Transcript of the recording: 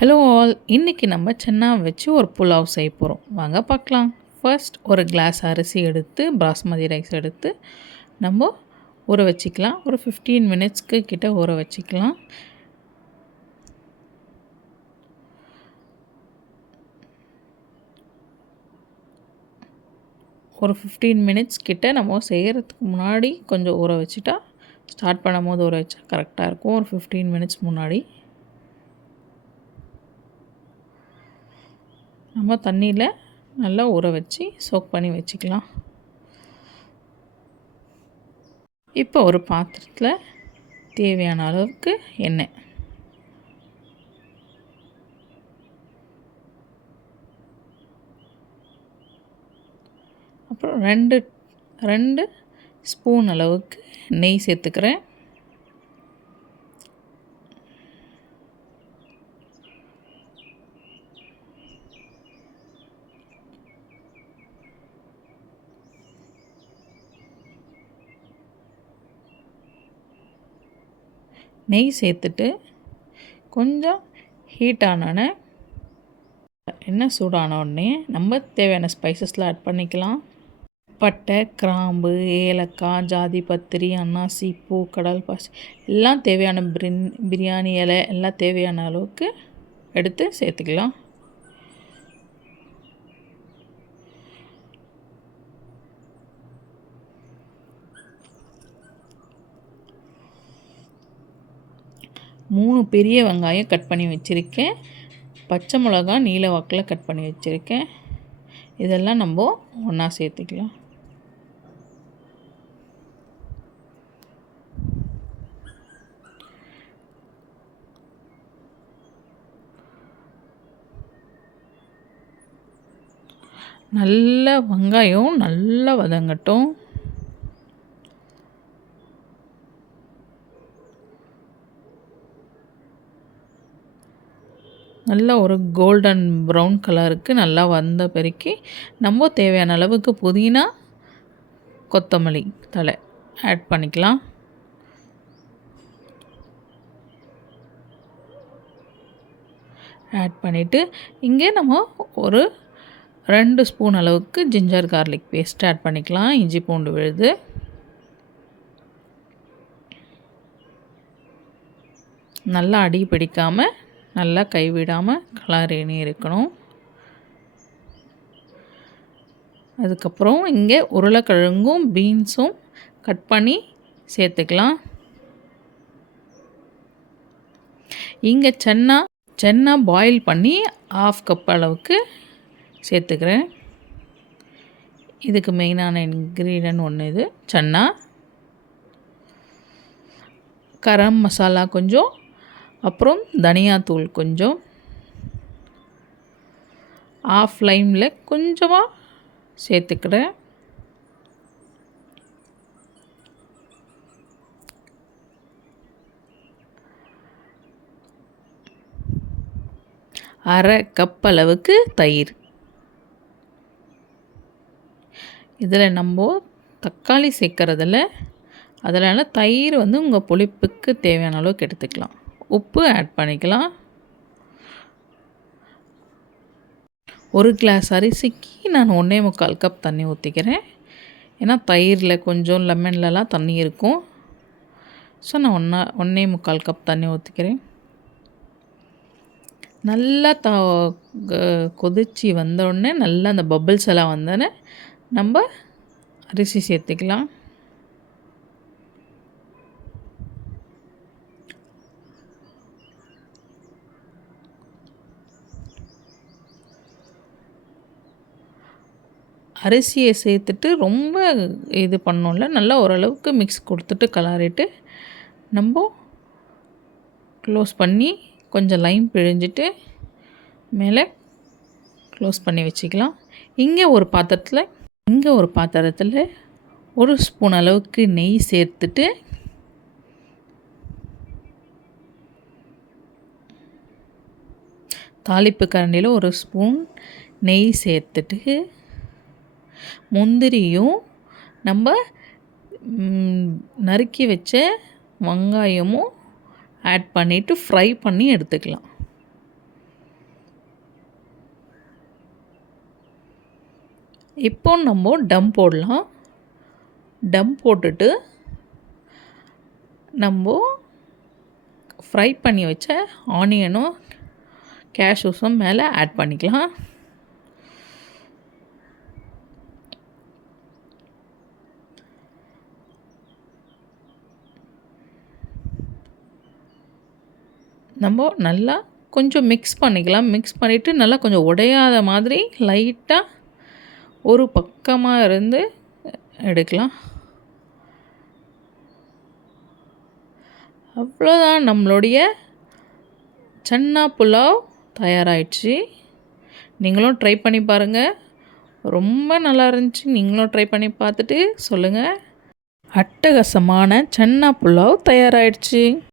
Hello all, இன்றைக்கி நம்ம சென்னா வச்சு ஒரு புலாவ் செய்ய போகிறோம். வாங்க பார்க்கலாம். ஃபர்ஸ்ட் ஒரு கிளாஸ் அரிசி எடுத்து, பாஸ்மதி ரைஸ் எடுத்து நம்ம ஊற வச்சுக்கலாம். ஒரு 15 மினிட்ஸ்க்கு கிட்ட ஊற வச்சுக்கலாம். ஒரு 15 மினிட்ஸ் கிட்ட நம்ம செய்கிறதுக்கு முன்னாடி கொஞ்சம் ஊற வச்சுட்டா, ஸ்டார்ட் பண்ணும்போது ஊற வச்சா கரெக்டாக இருக்கும். ஒரு 15 மினிட்ஸ் முன்னாடி நம்ம தண்ணியில் நல்லா ஊற வச்சு சோக் பண்ணி வச்சுக்கலாம். இப்போ ஒரு பாத்திரத்தில் தேவையான அளவுக்கு எண்ணெய், அப்புறம் ரெண்டு ஸ்பூன் அளவுக்கு நெய் சேர்த்துக்கிறேன். நெய் சேர்த்துட்டு கொஞ்சம் ஹீட் ஆனோடனே, எண்ணெய் சூடான உடனே நம்ம தேவையான ஸ்பைசஸ்லாம் ஆட் பண்ணிக்கலாம். பட்டை, கிராம்பு, ஏலக்காய், ஜாதி பத்திரி, அன்னாசி பூ, கடல் பாசி எல்லாம் தேவையான பிரியாணி இலை எல்லாம் தேவையான அளவுக்கு எடுத்து சேர்த்துக்கலாம். மூணு பெரிய வெங்காயம் கட் பண்ணி வச்சுருக்கேன். பச்சை மிளகா நீல வாக்கில் கட் பண்ணி வச்சுருக்கேன். இதெல்லாம் நம்ம ஒன்றா சேர்த்துக்கலாம். நல்ல வெங்காயம் நல்லா வதங்கட்டும். நல்லா ஒரு கோல்டன் ப்ரௌன் கலருக்கு நல்லா வந்த பிறகு நம்ம தேவையான அளவுக்கு புதினா, கொத்தமல்லி தழை ஆட் பண்ணிக்கலாம். ஆட் பண்ணிவிட்டு இங்கே நம்ம ஒரு 2 ஸ்பூன் அளவுக்கு ஜிஞ்சர் கார்லிக் பேஸ்ட் ஆட் பண்ணிக்கலாம். இஞ்சி பூண்டு விழுது. நல்லா அடி பிடிக்காமல் நல்லா கைவிடாமல் கலரினே இருக்கணும். அதுக்கப்புறம் இங்கே உருளைக்கிழங்கும் பீன்ஸும் கட் பண்ணி சேர்த்துக்கலாம். இங்கே சென்னா பாயில் பண்ணி 1/2 கப் அளவுக்கு சேர்த்துக்கிறேன். இதுக்கு மெயினான இன்க்ரீடியன்ட் ஒன்று இது சென்னா. கரம் மசாலா கொஞ்சம், அப்புறம் தனியாத்தூள் கொஞ்சம், ஆஃப் லைமில் கொஞ்சமாக சேர்த்துக்கிறேன். அரை கப் அளவுக்கு தயிர். இதில் நம்ம தக்காளி சேர்க்கறதில்ல, அதனால் தயிர் உங்கள் புளிப்புக்கு தேவையான அளவுக்கு எடுத்துக்கலாம். உப்பு ஆட் பண்ணிக்கலாம். ஒரு கிளாஸ் அரிசிக்கு நான் 1.25 கப் தண்ணி ஊற்றிக்கிறேன். ஏன்னா தயிரில் கொஞ்சம் லெமன்லலாம் தண்ணி இருக்கும். ஸோ நான் 1.25 கப் தண்ணி ஊற்றிக்கிறேன். நல்லா கொதித்து வந்தோடனே நல்லா அந்த பபிள்ஸ் எல்லாம் வந்தோடனே நம்ம அரிசி சேர்த்துக்கலாம். அரிசியை சேர்த்துட்டு ரொம்ப இது பண்ணோம்ல, நல்லா ஓரளவுக்கு மிக்ஸ் கொடுத்துட்டு கலரிட்டு நம்ம க்ளோஸ் பண்ணி கொஞ்சம் லைம் பிழிஞ்சிட்டு மேலே க்ளோஸ் பண்ணி வச்சுக்கலாம். இங்கே ஒரு பாத்திரத்தில் 1 ஸ்பூன் அளவுக்கு நெய் சேர்த்துட்டு தாளிப்பு கரண்டியில் 1 ஸ்பூன் நெய் சேர்த்துட்டு முந்திரியும் நம்ம நறுக்கி வச்ச வெங்காயமும் ஆட் பண்ணிவிட்டு ஃப்ரை பண்ணி எடுத்துக்கலாம். இப்போ நம்ம டம் போடலாம். டம் போட்டுட்டு நம்ம ஃப்ரை பண்ணி வச்ச ஆனியனும் கேஷ்யூஸும் மேலே ஆட் பண்ணிக்கலாம். நம்ம நல்லா கொஞ்சம் மிக்ஸ் பண்ணிக்கலாம். மிக்ஸ் பண்ணிவிட்டு நல்லா கொஞ்சம் உடையாத மாதிரி லைட்டாக ஒரு பக்கமாக இருந்து எடுக்கலாம். அவ்வளோதான், நம்மளுடைய சன்னா புலாவ் தயாராகிடுச்சு. நீங்களும் ட்ரை பண்ணி பாருங்கள். ரொம்ப நல்லா இருந்துச்சு. நீங்களும் ட்ரை பண்ணி பார்த்துட்டு சொல்லுங்கள். அட்டகாசமான சன்னா புலாவ் தயாராகிடுச்சு.